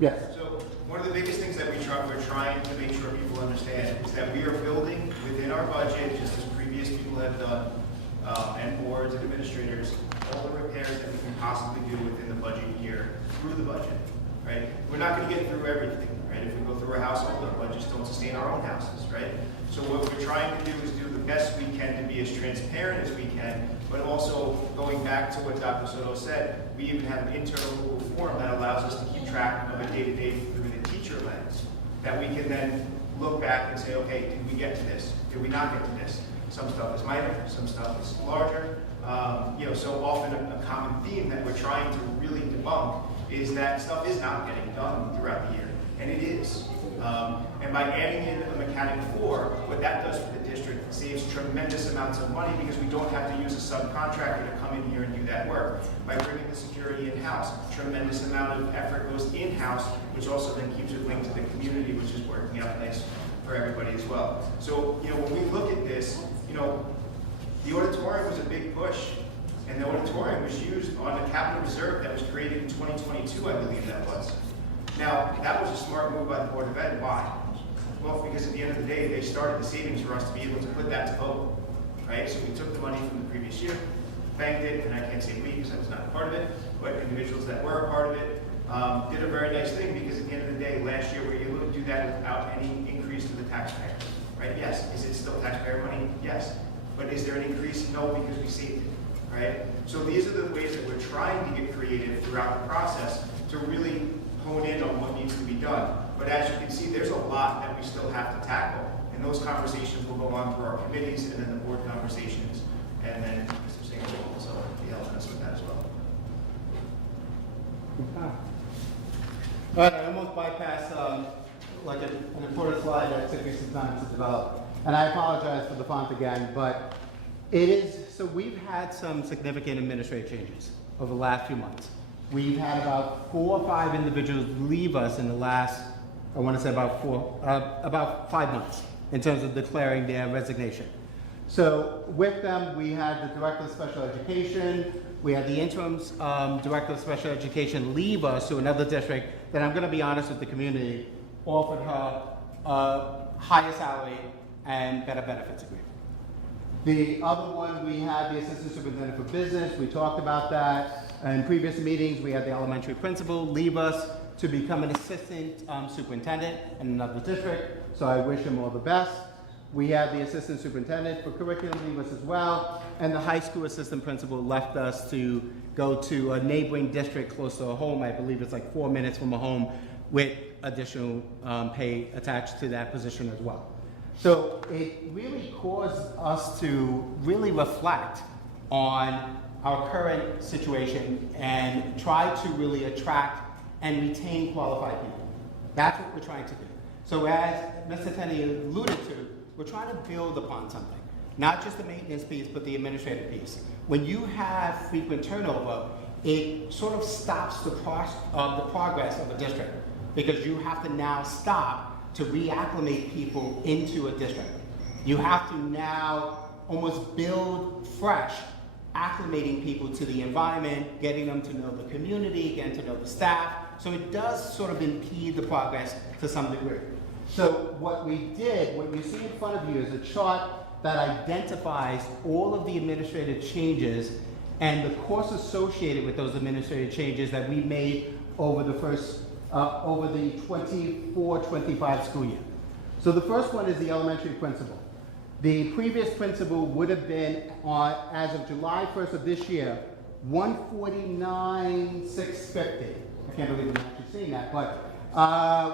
Yes. So one of the biggest things that we're trying to make sure people understand is that we are building within our budget, just as previous people have done, and boards and administrators, all the repairs that we can possibly do within the budget year through the budget, right? We're not going to get through everything, right? If we go through a household, our budgets don't sustain our own houses, right? So what we're trying to do is do the best we can to be as transparent as we can, but also going back to what Dr. Soto said, we even have an internal Google form that allows us to keep track of a day-to-day through the teacher lens, that we can then look back and say, okay, did we get to this? Did we not get to this? Some stuff is minor, some stuff is larger. So often a common theme that we're trying to really debunk is that stuff is not getting done throughout the year, and it is. And by adding in a mechanic 4, what that does for the district saves tremendous amounts of money, because we don't have to use a subcontractor to come in here and do that work. By bringing the security in-house, tremendous amount of effort goes in-house, which also then keeps it linked to the community, which is working out nice for everybody as well. So, when we look at this, the auditorium was a big push, and the auditorium was used on the capital reserve that was created in 2022, I believe that was. Now, that was a smart move by the Board of Ed. Why? Well, because at the end of the day, they started the savings for us to be able to put that to vote, right? So we took the money from the previous year, banked it, and I can't say we because I was not a part of it, but individuals that were a part of it did a very nice thing, because at the end of the day, last year we were able to do that without any increase to the taxpayer, right? Yes. Is it still taxpayer money? Yes. But is there an increase? No, because we saved it, right? So these are the ways that we're trying to get creative throughout the process to really hone in on what needs to be done. But as you can see, there's a lot that we still have to tackle, and those conversations will go on through our committees and then the board conversations, and then Mr. Singh will also be helping us with that as well. Okay. All right, I almost bypassed like an important slide that took me some time to develop, and I apologize for the font again, but it is, so we've had some significant administrative changes over the last few months. We've had about 4 or 5 individuals leave us in the last, I want to say about 5 months, in terms of declaring their resignation. So with them, we had the Director of Special Education, we had the interim Director of Special Education leave us to another district that, I'm going to be honest with the community, offered her a higher salary and better benefits agreement. The other one, we had the assistant superintendent for business. We talked about that. In previous meetings, we had the elementary principal leave us to become an assistant superintendent in another district, so I wish him all the best. We had the assistant superintendent for curriculum leave us as well, and the high school assistant principal left us to go to a neighboring district close to a home. I believe it's like 4 minutes from a home with additional pay attached to that position as well. So it really caused us to really reflect on our current situation and try to really attract and retain qualified people. That's what we're trying to do. So as Mr. Tenney alluded to, we're trying to build upon something. Not just the maintenance piece, but the administrative piece. When you have frequent turnover, it sort of stops the progress of a district, because you have to now stop to reacclimate people into a district. You have to now almost build fresh, acclimating people to the environment, getting them to know the community, getting to know the staff. So it does sort of impede the progress to some degree. So what we did, what you see in front of you is a chart that identifies all of the administrative changes and the costs associated with those administrative changes that we made over the over the 24-25 school year. So the first one is the elementary principal. The previous principal would have been, as of July 1st of this year, $149,650. I can't believe I'm actually saying that, but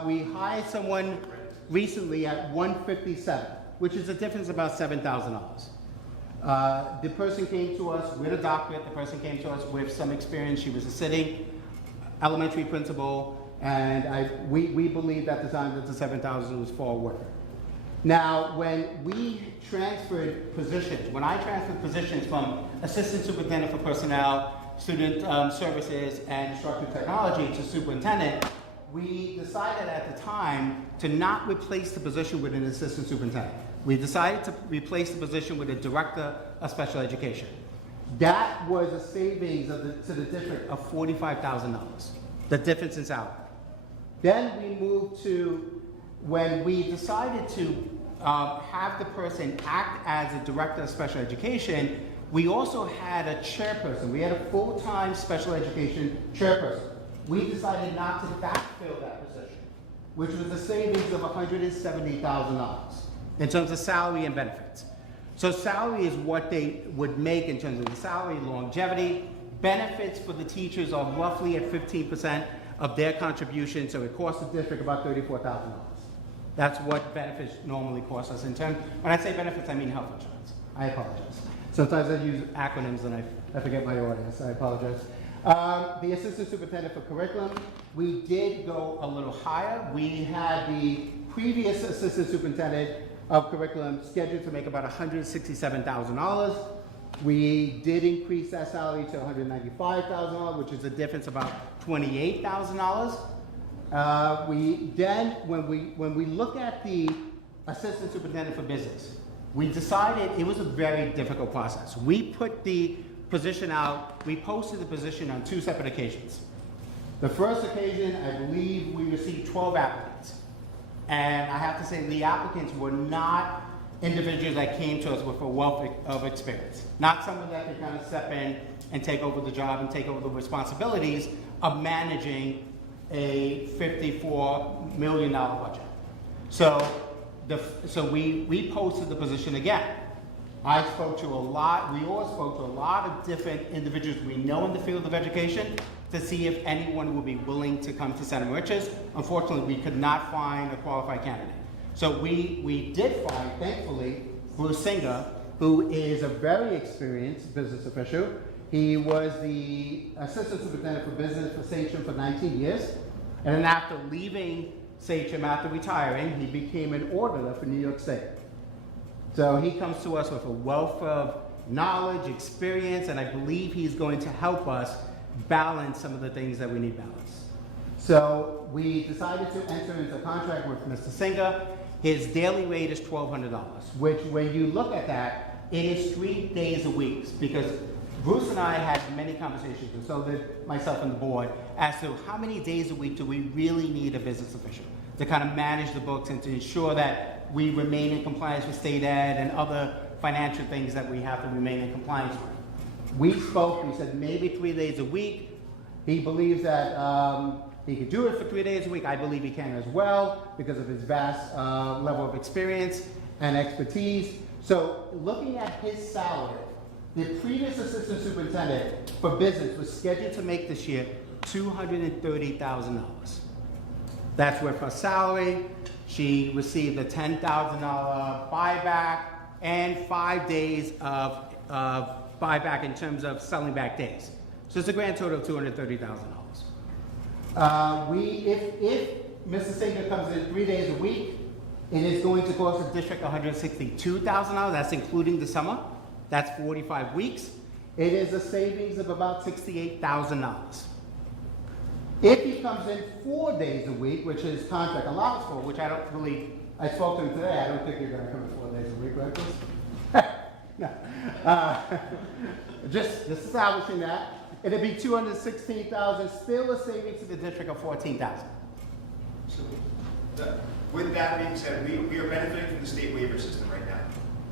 we hired someone recently at $157, which is a difference of about $7,000. The person came to us with a doctorate. The person came to us with some experience. She was a sitting elementary principal, and we believe that the time that the $7,000 was far worth it. Now, when we transferred positions, when I transferred positions from assistant superintendent for personnel, student services, and instructional technology to superintendent, we decided at the time to not replace the position with an assistant superintendent. We decided to replace the position with a director of special education. That was a savings to the district of $45,000, the difference in salary. Then we moved to, when we decided to have the person act as a director of special education, we also had a chairperson. We had a full-time special education chairperson. We decided not to backfill that position, which was a savings of $170,000 in terms of salary and benefits. So salary is what they would make in terms of the salary, longevity. Benefits for the teachers are roughly at 15% of their contribution, so it costs the district about $34,000. That's what benefits normally cost us in terms. When I say benefits, I mean health insurance. I apologize. Sometimes I use acronyms and I forget my audience. I apologize. The assistant superintendent for curriculum, we did go a little higher. We had the previous assistant superintendent of curriculum scheduled to make about $167,000. We did increase that salary to $195,000, which is a difference about $28,000. When we look at the assistant superintendent for business, we decided it was a very difficult process. We put the position out, we posted the position on 2 separate occasions. The first occasion, I believe we received 12 applicants. And I have to say the applicants were not individuals that came to us with a wealth of experience. Not someone that could kind of step in and take over the job and take over the responsibilities of managing a $54 million budget. So we posted the position again. I spoke to a lot, we all spoke to a lot of different individuals we know in the field of education to see if anyone would be willing to come to Center Riches. Unfortunately, we could not find a qualified candidate. So we did find, thankfully, Bruce Singer, who is a very experienced business official. He was the assistant superintendent for business for Sachem for 19 years. And then after leaving Sachem, after retiring, he became an auditor for New York State. So he comes to us with a wealth of knowledge, experience, and I believe he's going to help us balance some of the things that we need balanced. So we decided to enter into a contract with Mr. Singer. His daily rate is $1,200, which when you look at that, it is 3 days a week, because Bruce and I had many conversations, and so did myself and the board, as to how many days a week do we really need a business official to kind of manage the books and to ensure that we remain in compliance with state ed and other financial things that we have to remain in compliance with. We spoke, we said maybe 3 days a week. He believes that he could do it for 3 days a week. I believe he can as well because of his vast level of experience and expertise. So looking at his salary, the previous assistant superintendent for business was scheduled to make this year $230,000. That's with her salary. She received a $10,000 buyback and 5 days of buyback in terms of selling back days. So it's a grand total of $230,000. If Mr. Singer comes in 3 days a week, it is going to cost the district $162,000. That's including the summer. That's 45 weeks. It is a savings of about $68,000. If he comes in 4 days a week, which his contract allows for, which I don't believe, I spoke to him today, I don't think you're going to come in 4 days a week, right, Bruce? No. Just establishing that. It'd be $216,000, still a savings to the district of $14,000. So, with that being said, we are benefiting from the state waiver system right now.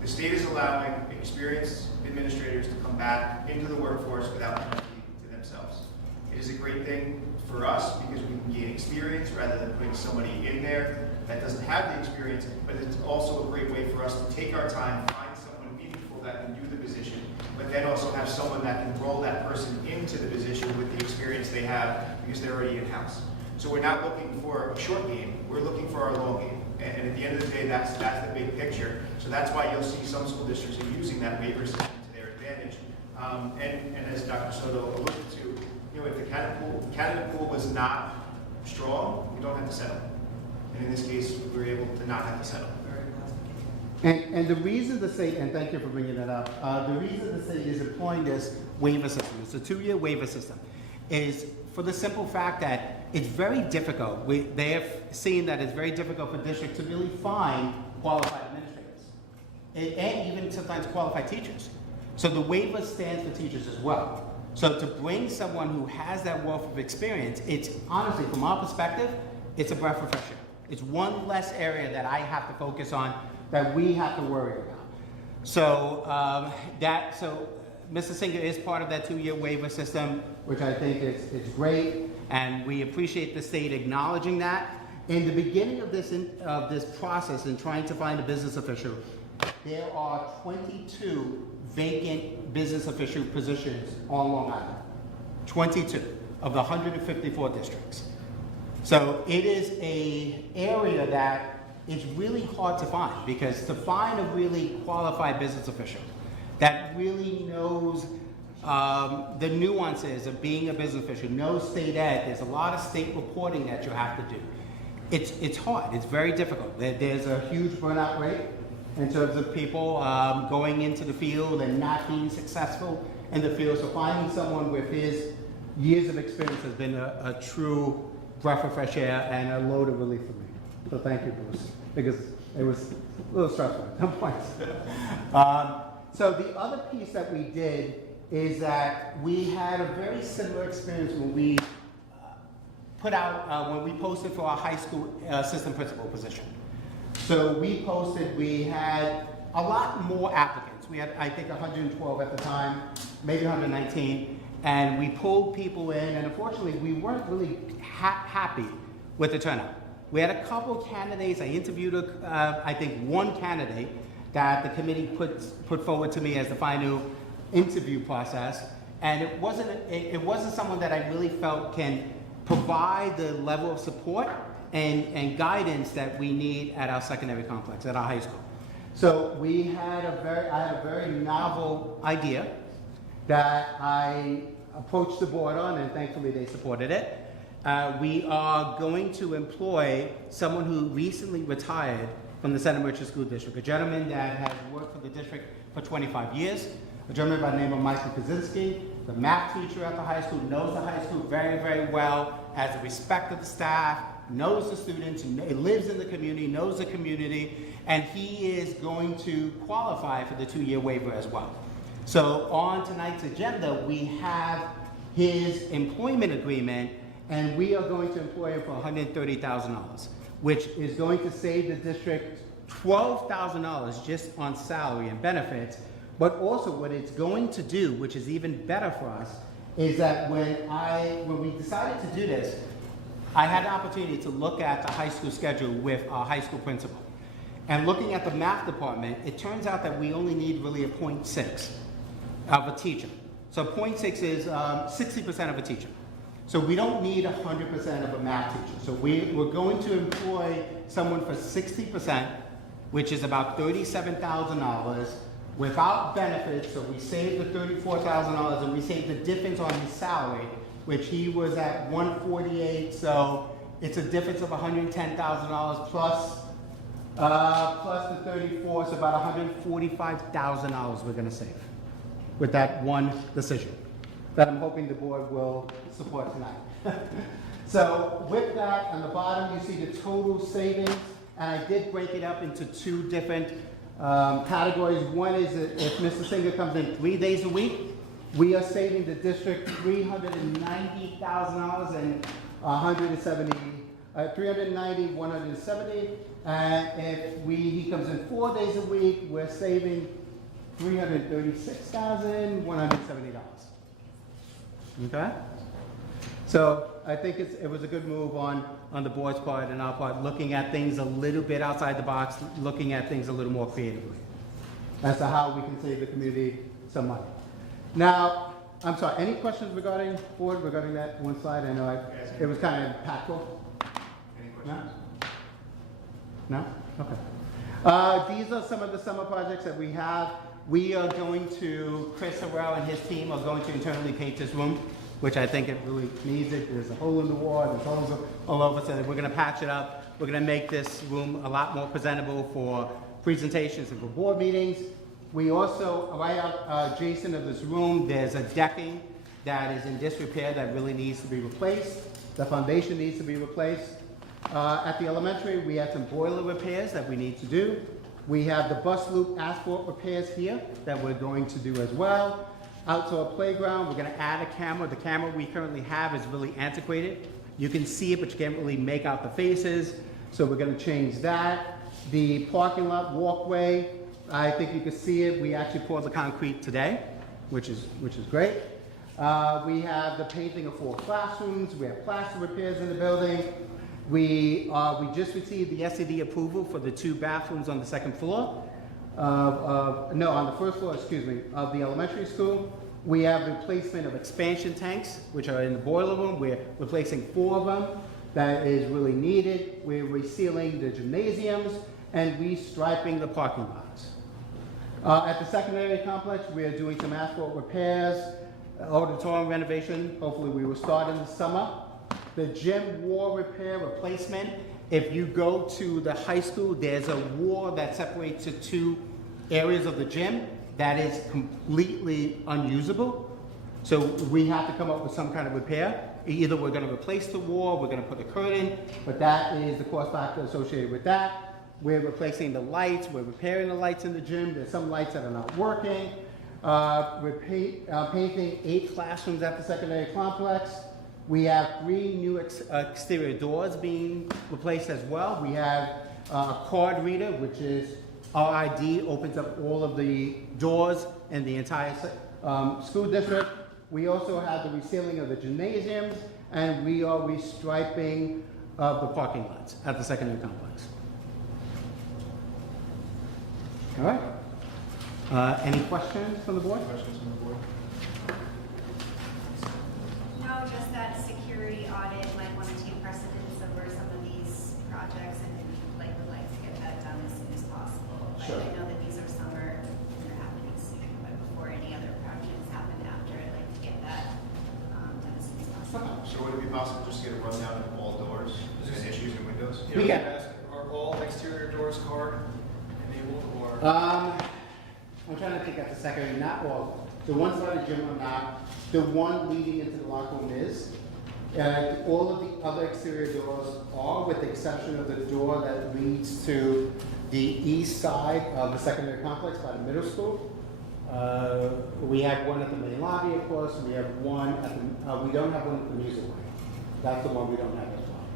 The state is allowing experienced administrators to come back into the workforce without penalty to themselves. It is a great thing for us because we can gain experience rather than putting somebody in there that doesn't have the experience, but it's also a great way for us to take our time, find someone meaningful that can do the position, but then also have someone that can roll that person into the position with the experience they have because they're already in-house. So we're not looking for a short game, we're looking for our long game. And at the end of the day, that's the big picture. So that's why you'll see some school districts are using that waiver system to their advantage. And as Dr. Soto alluded to, if the candidate pool was not strong, we don't have to settle. And in this case, we were able to not have to settle. And the reason the state, and thank you for bringing that up, the reason the state is employing this waiver system, it's a 2-year waiver system, is for the simple fact that it's very difficult. They have seen that it's very difficult for districts to really find qualified administrators, and even sometimes qualified teachers. So the waiver stands for teachers as well. So to bring someone who has that wealth of experience, it's honestly, from our perspective, it's a breath of fresh air. It's one less area that I have to focus on, that we have to worry about. So Mr. Singer is part of that 2-year waiver system, which I think is great, and we appreciate the state acknowledging that. In the beginning of this process in trying to find a business official, there are 22 vacant business official positions on Long Island. 22 of the 154 districts. So it is an area that is really hard to find, because to find a really qualified business official that really knows the nuances of being a business official, knows state ed, there's a lot of state reporting that you have to do. It's hard, it's very difficult. There's a huge burnout rate in terms of people going into the field and not being successful in the field. So finding someone with his years of experience has been a true breath of fresh air and a load of relief for me. So thank you, Bruce, because it was a little stressful at some points. So the other piece that we did is that we had a very similar experience when we when we posted for our high school assistant principal position. So we had a lot more applicants. We had, I think, 112 at the time, maybe 119, and we pulled people in, and unfortunately, we weren't really happy with the turnout. We had a couple candidates. I interviewed, I think, one candidate that the committee put forward to me as the final interview process, and it wasn't someone that I really felt can provide the level of support and guidance that we need at our secondary complex, at our high school. So I had a very novel idea that I approached the board on, and thankfully they supported it. We are going to employ someone who recently retired from the Center Merchant School District, a gentleman that has worked for the district for 25 years, a gentleman by the name of Michael Kaczynski, the math teacher at the high school, knows the high school very, very well, has the respect of the staff, knows the students, lives in the community, knows the community, and he is going to qualify for the 2-year waiver as well. So on tonight's agenda, we have his employment agreement, and we are going to employ him for $130,000, which is going to save the district $12,000 just on salary and benefits. But also what it's going to do, which is even better for us, is that when we decided to do this, I had an opportunity to look at the high school schedule with our high school principal. And looking at the math department, it turns out that we only need really a 0.6 of a teacher. So 0.6 is 60% of a teacher. So we don't need 100% of a math teacher. So we're going to employ someone for 60%, which is about $37,000 without benefits. So we save the $34,000 and we save the difference on his salary, which he was at $148. So it's a difference of $110,000 plus the 34, so about $145,000 we're going to save with that one decision that I'm hoping the board will support tonight. So with that, on the bottom, you see the total savings, and I did break it up into two different categories. One is that if Mr. Singer comes in 3 days a week, we are saving the district $390,000 and 170. And if he comes in 4 days a week, we're saving $336,170. Okay? So I think it was a good move on the board's part and our part, looking at things a little bit outside the box, looking at things a little more creatively as to how we can save the community some money. Now, I'm sorry, any questions regarding that one slide? I know it was kind of impactful. Any No? questions? No? Okay. These are some of the summer projects that we have. We are going to, Chris Harrell and his team are going to internally paint this room, which I think it really needs it. There's a hole in the wall, there's holes all over, so we're gonna patch it up. We're gonna make this room a lot more presentable for presentations and for board meetings. We also, right out adjacent of this room, there's a decking that is in disrepair that really needs to be replaced. The foundation needs to be replaced. At the elementary, we had some boiler repairs that we need to do. We have the bus loop asphalt repairs here that we're going to do as well. Outdoor playground, we're gonna add a camera. The camera we currently have is really antiquated. You can see it, but you can't really make out the faces. So we're gonna change that. The parking lot walkway, I think you can see it. We actually poured the concrete today, which is great. We have the painting of 4 classrooms. We have plaster repairs in the building. We just received the SED approval for the 2 bathrooms on the second floor on the first floor, of the elementary school. We have replacement of expansion tanks, which are in the boiler room. We're replacing 4 of them. That is really needed. We're resealing the gymnasiums and restriping the parking lots. At the secondary complex, we are doing some asphalt repairs, auditorium renovation. Hopefully we will start in the summer. The gym wall repair replacement. If you go to the high school, there's a wall that separates the 2 areas of the gym that is completely unusable. So we have to come up with some kind of repair. Either we're gonna replace the wall, we're gonna put a curtain, but that is the cost factor associated with that. We're replacing the lights, we're repairing the lights in the gym. There's some lights that are not working. We're painting 8 classrooms at the secondary complex. We have 3 new exterior doors being replaced as well. We have a card reader, which is RID, opens up all of the doors in the entire school district. We also have the resealing of the gymnasiums, and we are restriping of the parking lots at the secondary complex. All right. Any questions from the board? Questions from the board? No, just that security audit might want to take precedence over some of these projects, and would like to get that done as soon as possible. Sure. I know that these are summer, they're happening soon, but before any other projects happen after, I'd like to get that done as soon as possible. So would it be possible just to get a rundown of all doors and issues and windows? We can. Are all exterior doors card enabled or? I'm trying to think at the second, not all. The ones by the gym are not. The one leading into the locker room is. All of the other exterior doors are, with the exception of the door that leads to the east side of the secondary complex by the middle school. We have one at the main lobby, of course. We have one at the, we don't have one at the music room. That's the one we don't have as well.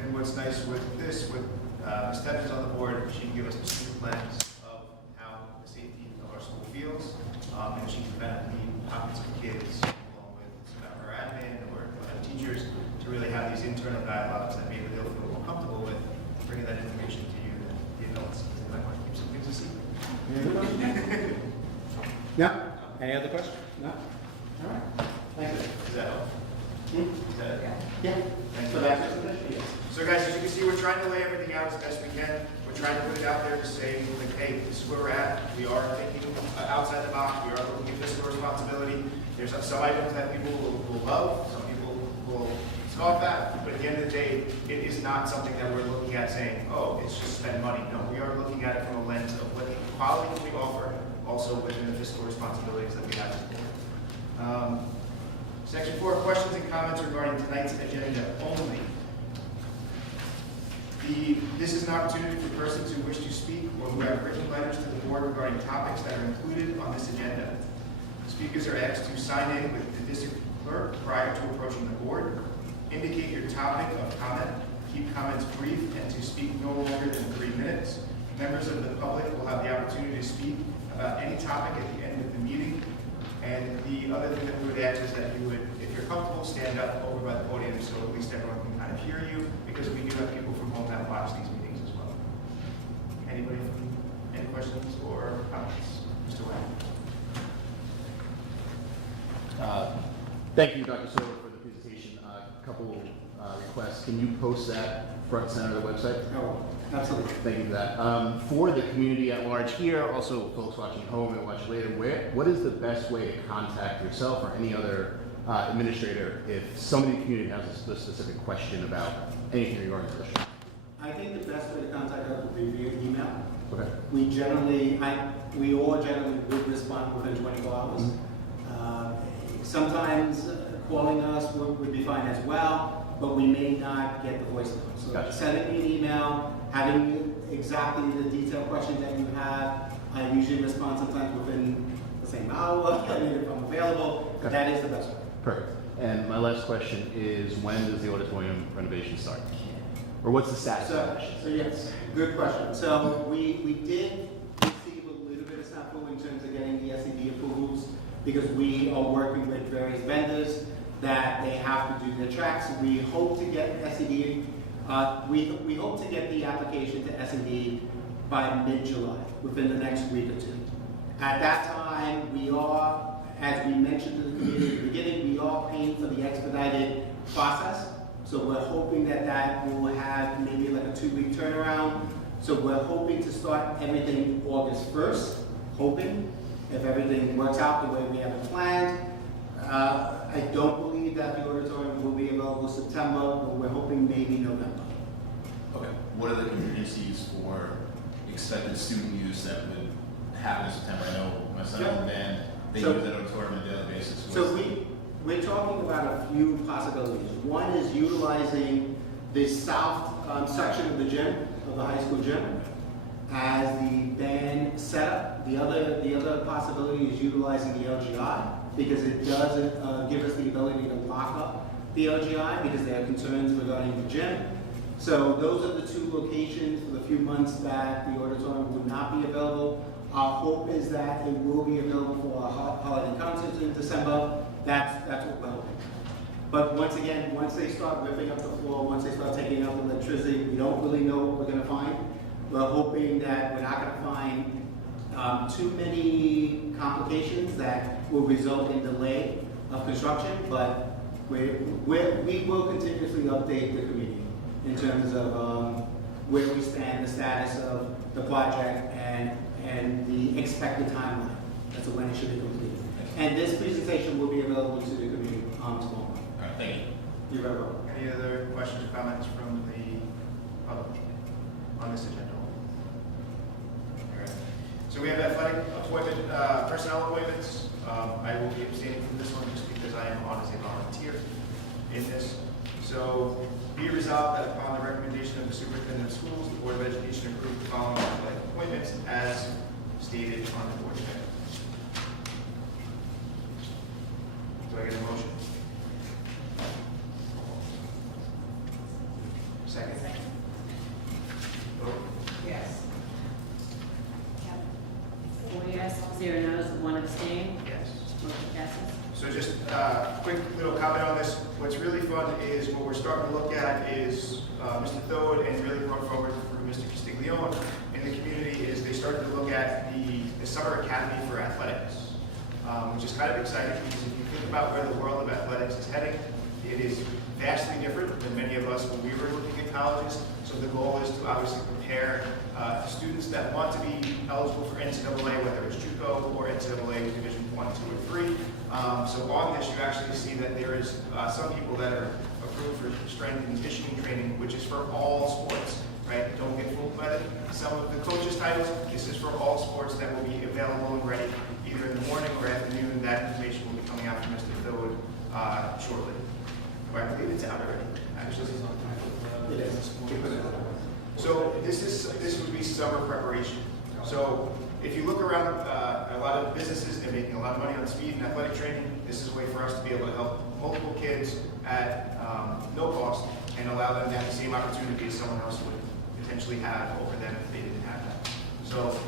And what's nice with this, with Ms. Tevin is on the board, she can give us specific plans of how the safety of our school feels, and she can kind of lead topics for kids, along with some of our admin or other teachers, to really have these internal dialogues that maybe they'll feel more comfortable with bringing that information to you than the adults, because they might want to keep some things a secret. No? Any other questions? No? All right. Thank you. Does that help? Is that it? Yeah. Thank So you. that's your position? Yes. So guys, as you can see, we're trying to lay everything out as best we can. We're trying to put it out there to say, like, hey, this is where we're at. We are thinking outside the box. We are looking at fiscal responsibility. There's some items that people will love, some people will scoff at, but at the end of the day, it is not something that we're looking at saying, oh, it's just spend money. No, we are looking at it from a lens of what quality can we offer, also within the fiscal responsibilities that we have as a board. Section 4, questions and comments regarding tonight's agenda only. This is an opportunity for persons who wish to speak or who have written letters to the board regarding topics that are included on this agenda. Speakers are asked to sign in with the district clerk prior to approaching the board, indicate your topic of comment, keep comments brief, and to speak no longer than 3 minutes. Members of the public will have the opportunity to speak about any topic at the end of the meeting. And the other thing that we would ask is that you would, if you're comfortable, stand up over by the podium so at least everyone can kind of hear you, because we do have people from home that watch these meetings as well. Anybody, any questions or comments? Mr. Wagner? Thank you, Dr. Silver, for the presentation. A couple requests. Can you post that front and center of the website? Oh, absolutely. Thank you for that. For the community at large here, also folks watching at home and watch later, what is the best way to contact yourself or any other administrator if somebody in the community has a specific question about anything regarding the district? I think the best way to contact us would be via email. Okay. We all generally would respond within 24 hours. Sometimes calling us would be fine as well, but we may not get the voice note. So Gotcha. sending me an email, having exactly the detailed questions that you have, I usually respond sometimes within the same hour, I mean, if I'm available. Okay. That is the best way. Perfect. And my last question is, when does the auditorium renovation start? Or what's the status of that? So yes, good question. So we did receive a little bit of sample in terms of getting the SED approvals, because we are working with various vendors that they have to do their tracks. We hope to get SED, we hope to get the application to SED by mid-July, within the next week or two. At that time, we are, as we mentioned to the community at the beginning, we are paying for the expedited process. So we're hoping that that will have maybe like a 2-week turnaround. So we're hoping to start everything August 1st, hoping, if everything works out the way we have it planned. I don't believe that the auditorium will be available September, but we're hoping maybe November. Okay, what are the contingencies for expected student use that would happen in September? I know my son Yeah. and Dan, they So- use that auditorium on a daily basis. So we're talking about a few possibilities. One is utilizing the south section of the gym, of the high school gym, as the band setup. The other possibility is utilizing the LGI, because it does give us the ability to lock up the LGI, because there are concerns regarding the gym. So those are the two locations for the few months that the auditorium will not be available. Our hope is that it will be available for our holiday concerts in December. That's what we're hoping. But once again, once they start ripping up the floor, once they start taking out the electricity, we don't really know what we're gonna find. We're hoping that we're not gonna find too many complications that will result in delay of construction, but we will continuously update the community in terms of where we stand, the status of the project, and the expected timeline as to when it should be completed. And this presentation will be available to the community tomorrow. All right, thank you. You're very welcome. Any other questions or comments from the public on this agenda? All right. So we have athletic appointment, personnel appointments. I will be abstaining from this one just because I am on as a volunteer in this. So be resolved that upon the recommendation of the superintendent of schools, the Board of Education approve the following athletic appointments as stated on the board agenda. Do I get a motion? Second. what's really fun is what we're starting to look at is Mr. Thode and really brought forward through Mr. Castiglione in the community is they started to look at the Summer Academy for Athletics, which is kind of exciting because if you think about where the world of athletics is heading, it is vastly different than many of us when we were looking at colleges. So the goal is to obviously prepare students that want to be eligible for NCAA, whether it's JUCO or NCAA Division 1, 2, or 3. So on this, you actually see that there is some people that are approved for strength and conditioning training, which is for all sports, right? Don't get fooled by some of the coaches' titles. This is for all sports that will be available and ready either in the morning or afternoon. That information will be coming out from Mr. Thode shortly. I believe it's out already, actually. It is. So this would be summer preparation. So if you look around a lot of businesses, they're making a lot of money on speed and athletic training. This is a way for us to be able to help multiple kids at no cost and allow them to have the same opportunity as someone else would potentially have over them if they didn't have that. So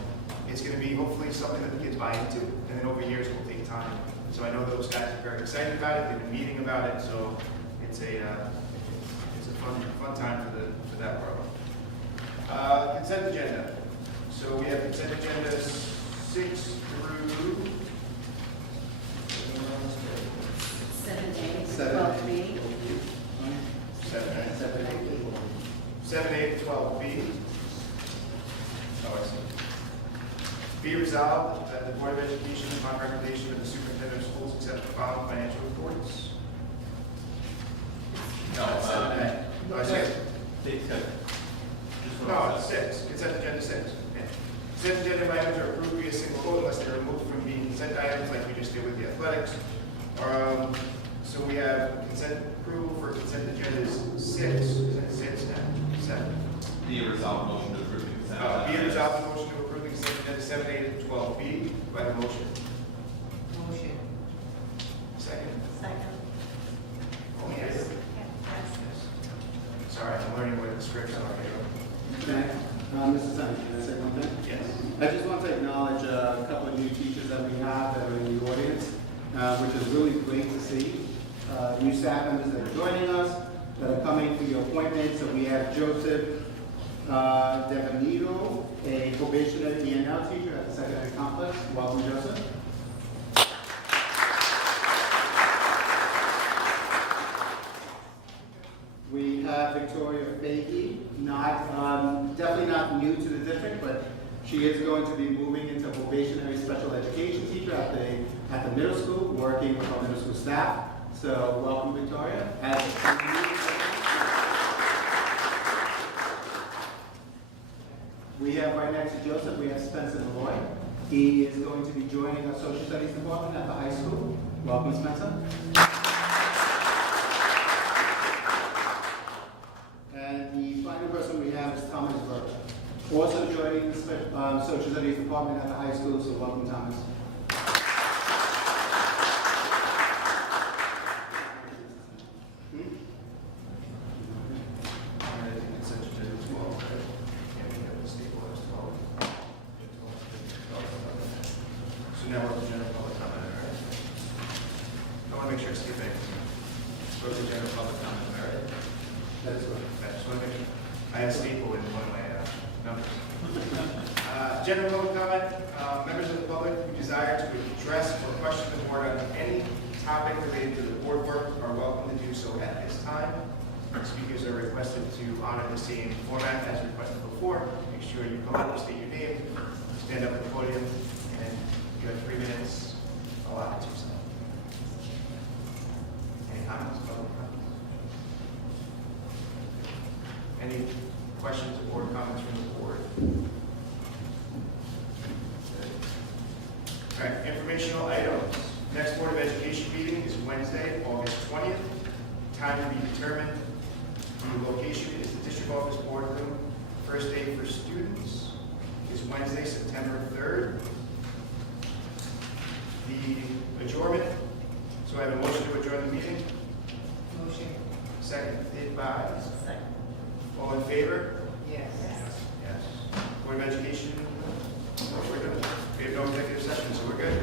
it's going to be hopefully something that the kids buy into, and then over years it will take time. So I know those guys are very excited about it. They've been meeting about it. So it's a fun time for that world. Consent agenda. So we have consent agenda 6 through 7A, 7A. 12B. 7A to 12B. Oh, I see. Be resolved that the Board of Education, upon recommendation of the superintendent of schools, accept the following financial reports. No, 7A. No, I said. take two. No, it's 6. Consent agenda 6. Yeah. Consent agenda items are approved via single vote unless they're removed from being consent items like we just did with the athletics. So we have consent approval for consent agendas 6. Isn't it 6 now? 7. Be it resolved, motion to approve the consent. Be it agenda. resolved, the motion to approve the consent agenda 7A to 12B. Do I have a motion? Motion. Second. Second. Oh, yes. Yes. Sorry, I'm learning where the scripts are. Okay. Mr. Simon, can I say one thing? Yes. I just want to acknowledge a couple of new teachers that we have that are in the audience, which is really great to see. New staff members that are joining us, that are coming for your appointment. So we have Joseph Devanito, a probationary ENL teacher at the secondary complex. Welcome, Joseph. We have Victoria Fahey, definitely not new to the district, but she is going to be moving into probationary special education teacher at the middle school, working with our middle school staff. So welcome, Victoria. We have right next to Joseph, we have Spencer Malloy. He is going to be joining our social studies department at the high school. Welcome, Spencer. And the final person we have is Thomas Burke, also joining the social studies department at the high school, so welcome, Thomas. Consent agenda 12, right? Yeah, we have the stabilized 12. So now we're to general public comment, all right? I want to make sure it's skipping. Go to general public comment, all right? That is right. I just want to make sure. I had a staple in one of my numbers. General public comment, members of the public who desire to address or question the board on any topic related to the board work are welcome to do so at this time. Speakers are requested to honor the same format as requested before. Make sure you come up, state your name, stand up at the podium, and you have 3 minutes allotted to yourself. Any comments, public comments? Any questions or comments from the board? All right, informational items. Next Board of Education meeting is Wednesday, August 20th. Time to be determined. The location is the district office boardroom. First day for students is Wednesday, September 3rd. The adjournment. So I have a motion to adjourn the meeting. Motion. Seconded by. Second. All in favor? Yes. Yes. Board of Education, we're good. We have no executive session, so we're good.